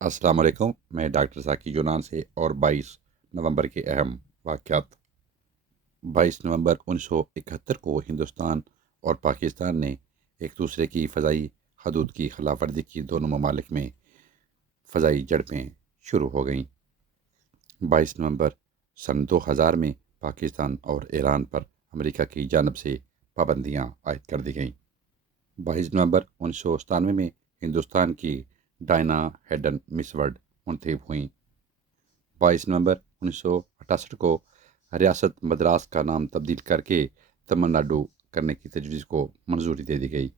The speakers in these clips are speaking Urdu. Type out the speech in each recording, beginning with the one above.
السلام علیکم، میں ڈاکٹر ذاکی یونان سے اور 22 نومبر کے اہم واقعات۔ 22 نومبر 1971 کو ہندوستان اور پاکستان نے ایک دوسرے کی فضائی حدود کی خلاف ورزی کی۔ دونوں ممالک میں فضائی جھڑپیں شروع ہو گئیں۔ 22 نومبر 2000 میں پاکستان اور ایران پر امریکہ کی جانب سے پابندیاں عائد کر دی گئیں۔ 22 نومبر 1997 میں ہندوستان کی ڈائنا ہیڈن مس ورلڈ منتخب ہوئیں۔ 22 نومبر 1968 کو ریاست مدراس کا نام تبدیل کر کے تمل ناڈو کرنے کی تجویز کو منظوری دے دی گئی۔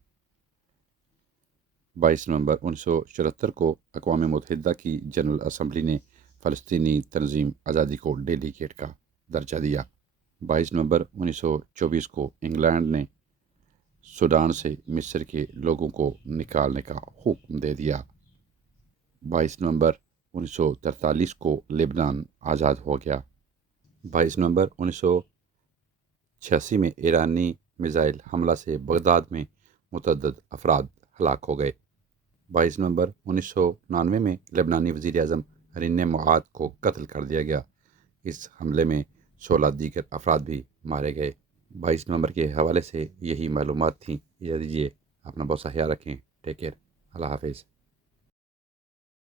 22 نومبر 1974 کو اقوام متحدہ کی جنرل اسمبلی نے فلسطینی تنظیم آزادی کو ڈیلیگیٹ کا درجہ دیا۔ 22 نومبر 1924 کو انگلینڈ نے سوڈان سے مصر کے لوگوں کو نکالنے کا حکم دے دیا۔ 22 نومبر 1943 کو لبنان آزاد ہو گیا۔ 22 نومبر 1986 میں ایرانی میزائل حملہ سے بغداد میں متعدد افراد ہلاک ہو گئے۔ 22 نومبر 1999 میں لبنانی وزیر اعظم رین معاد کو قتل کر دیا گیا۔ اس حملے میں 16 دیگر افراد بھی مارے گئے۔ 22 نومبر کے حوالے سے یہی معلومات تھیں۔ یہ دیجیے، اپنا بہت سا خیال رکھیں۔ ٹیک کیئر، اللہ حافظ۔